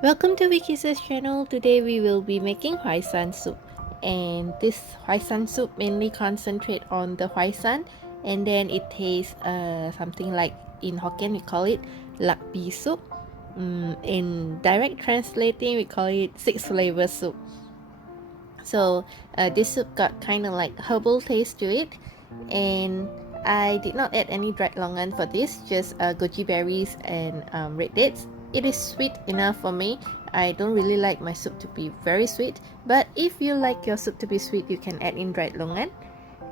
Welcome to Wiki's channel. Today we will be making Huai Shan soup, and this Huai Shan soup mainly concentrate on the Huai Shan, and then it tastes something like in Hokkien we call it lak pi soup. In direct translating we call it six flavor soup. So this soup got kind of like herbal taste to it, and I did not add any dried longan for this, just goji berries and red dates. It is sweet enough for me. I don't really like my soup to be very sweet, but if you like your soup to be sweet, you can add in dried longan.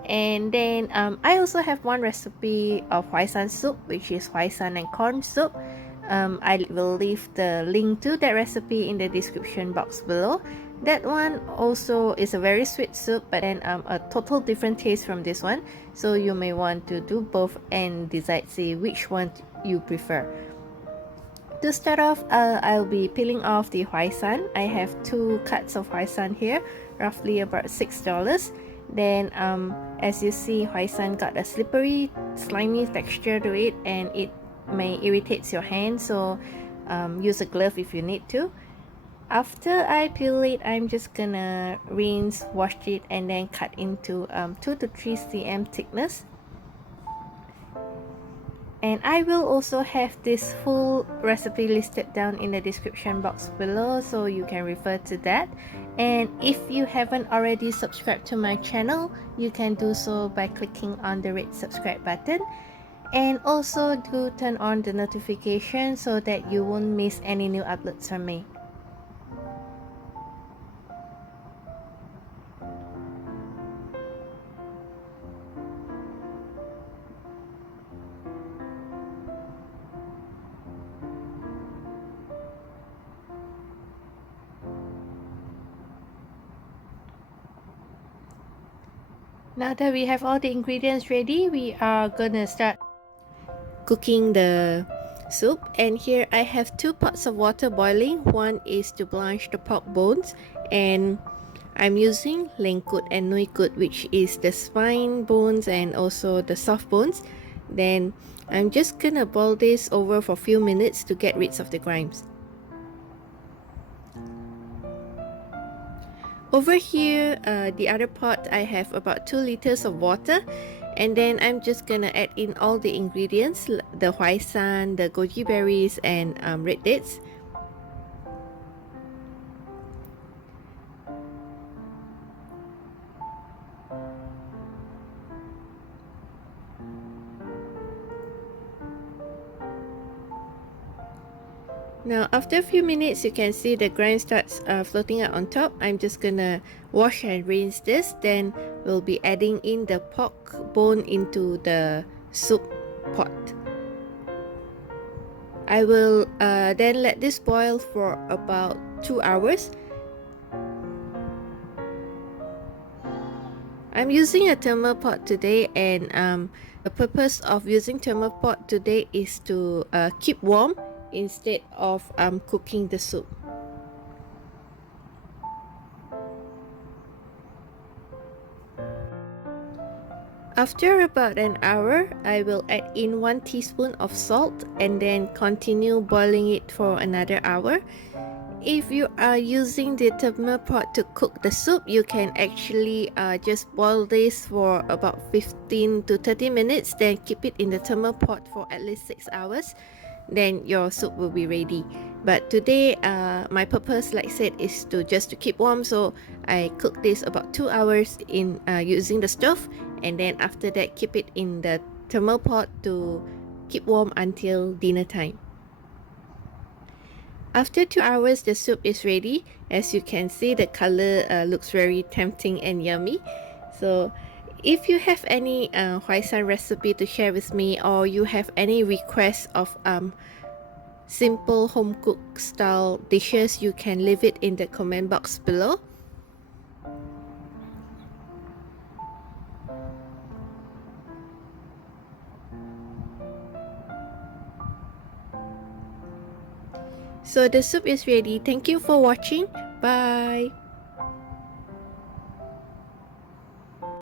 And then I also have one recipe of Huai Shan soup, which is Huai Shan and corn soup. I will leave the link to that recipe in the description box below. That one also is a very sweet soup, but then a total different taste from this one. So you may want to do both and decide see which one you prefer. To start off, I'll be peeling off the Huai Shan. I have 2 cuts of Huai Shan here, roughly about $6. Then as you see, Huai Shan got a slippery, slimy texture to it, and it may irritate your hand, so use a glove if you need to. After I peel it, I'm just gonna rinse, wash it, and then cut into 2 to 3 cm thickness. And I will also have this full recipe listed down in the description box below, so you can refer to that. And if you haven't already subscribed to my channel, you can do so by clicking on the red subscribe button. And also do turn on the notification so that you won't miss any new uploads from me. Now that we have all the ingredients ready, we are gonna start cooking the soup. And here I have 2 pots of water boiling. One is to blanch the pork bones, and I'm using lengkut and nuikut, which is the spine bones and also the soft bones. Then I'm just gonna boil this over for a few minutes to get rid of the grinds. Over here, the other pot, I have about 2 liters of water, and then I'm just gonna add in all the ingredients, the Huai Shan, the goji berries, and red dates. Now after a few minutes, you can see the grind starts floating out on top. I'm just gonna wash and rinse this. Then we'll be adding in the pork bone into the soup pot. I will then let this boil for about 2 hours. I'm using a thermal pot today, and the purpose of using thermal pot today is to keep warm instead of cooking the soup. After about an hour, I will add in 1 teaspoon of salt and then continue boiling it for another hour. If you are using the thermal pot to cook the soup, you can actually just boil this for about 15 to 30 minutes, then keep it in the thermal pot for at least 6 hours. Then your soup will be ready. But today my purpose, like I said, is to just to keep warm, so I cook this about 2 hours in using the stove, and then after that keep it in the thermal pot to keep warm until dinner time. After 2 hours, the soup is ready. As you can see, the color looks very tempting and yummy. So if you have any Huai Shan recipe to share with me, or you have any requests of simple home cooked style dishes, you can leave it in the comment box below. So the soup is ready. Thank you for watching. Bye.